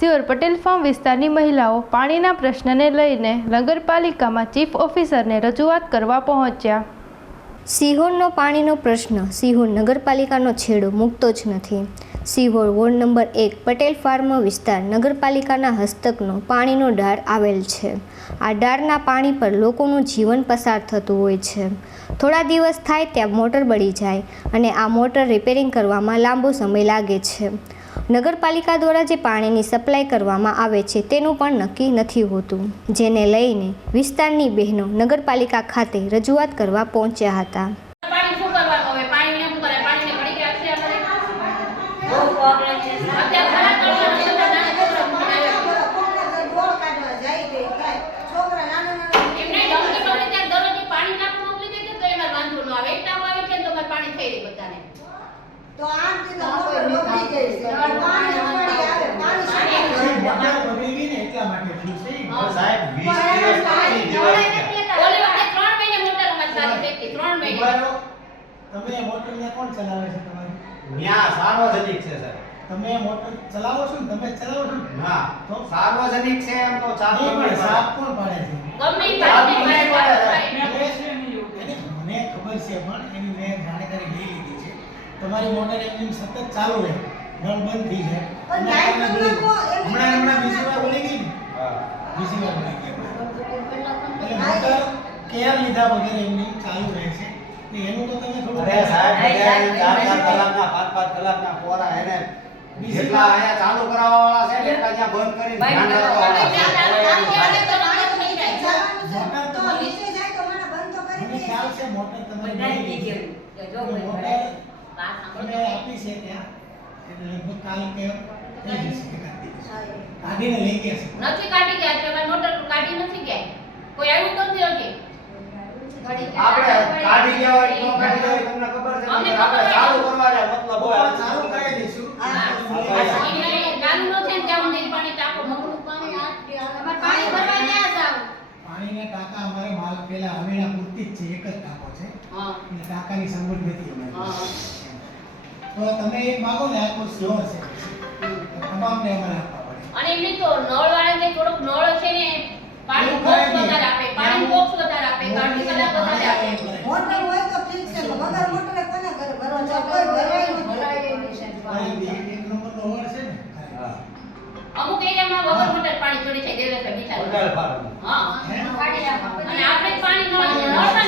સિયોર Patel farm વિસ્તારની મહિલાઓ પાણીના પ્રશ્નને લઈને નગરપાલિકામાં ચીફ ઓફિસરને રજૂઆત કરવા પહોંચ્યા. સિહોરનો પાણીનો પ્રશ્ન. સિહોર નગરપાલિકાનો છેડો મૂકતો જ નથી. સિહોર વોર્ડ નંબર એક પટેલ ફાર્મ વિસ્તાર નગરપાલિકાના હસ્તકનો પાણીનો ડાર આવેલ છે. આ ડારના પાણી પર લોકોનું જીવન પસાર થતું હોય છે. થોડા દિવસ થાય ત્યાં મોટર બળી જાય અને આ મોટર રિપેરિંગ કરવામાં લાંબો સમય લાગે છે. નગરપાલિકા દ્વારા જે પાણીની સપ્લાય કરવામાં આવે છે તેનું પણ નક્કી નથી હોતું. જેને લઈને વિસ્તારની બહેનો નગરપાલિકા ખાતે રજૂઆત કરવા પહોંચ્યા હતા. પાણી શું કરવાનું હવે પાણીને શું કરે પાણીને ઘડી કે આપશે આપણે બહુ પ્રોબ્લેમ છે અત્યારે ખરા કરવાનું છે તો નાના છોકરા મૂકીને આવે. એમને ડોક્ટર બને ત્યાં દરરોજ પાણી નાખવું મોકલી દેજો તો એમાં વાંધો ન આવે એક ટાંકો આવે છે ને તો અમારે પાણી થઈ રહે બધાને મોટર બગડી ગઈ ને એટલા માટે થયું છે હા. સાહેબ 20 દિવસ પછી દિવસ ઓલી વખતે ત્રણ મહિને મોટર અમારી સારી થઈ હતી ત્રણ મહિને ઊભા રહો. તમારી મોટર ચલાવો છો ને તમે ચલાવો છો ના તો સાર્વજનિક છે એમ તો ચાલુ પણ સાપ છે ગમે પડે. મને ખબર છે પણ એની મેં જાણકારી લઈ લીધી છે તમારી મોટર એમ સતત ચાલુ રહે નળ બંધ થઈ જાય. હમણાં હમણાં બીજી વાર બોલી ગઈ હા. બીજી વાર બોલી ગઈ કેર લીધા વગર એમની ચાલુ રહે છે. એનું તો તમે થોડું અરે સાહેબ ચાર ચાર કલાકના પાંચ પાંચ કલાકના પોરા એને જેટલા અહીંયા ચાલુ કરાવવા વાળા છે ને એટલા ત્યાં બંધ કરીને બંધ ધ્યાન રાખવા મોટર તમે સાંભળો. આપી છે ત્યાં. એટલે લગભગ કાલ કે થઈ જશે એકાદ કાઢીને લઈ ગયા છે. નથી કાઢી ગયા છે મોટર કાઢી નથી ગયા. કોઈ આવ્યું તો નથી હજી. આપણે કાઢી ગયા હોય કે કાઢી ગયા તમને ખબર છે અમને ખબર ચાલુ કરવા જાય મતલબ હોય. ચાલુ કરાવી દઈશું. ચાલુ ન થાય ને ત્યાં સુધી પાણી ટાંકો મોકલું પાણી અમારે પાણી ભરવા ત્યાં જાવ પાણીના ટાંકા અમારે માલ પેલા હવેડા પૂરતી જ છે એક જ ટાંકો છે. હા. ટાંકાની સગવડ નથી અમારે. હા. તો તમે એ માગો ને આ કોઈ સ્યોર છે. તમામને અમારે અને એમને તો નળ વાળાને થોડોક નળ છે ને પાણી બોક્સ વધારે આપે પાણી બોક્સ વધારે આપે ગાડી કલાક વધારે આપે. મોટર હોય તો ઠીક છે વગર મોટરે કોના ઘરે ભરવા જાય કોઈ ભરવાય ભરાય નહીં છે એક નંબર તો ઓર છે ને. અમુક એરિયામાં વગર મોટર પાણી ચોરી છે દેવે છે બિચારા હા. અને આપણે પાણી નળ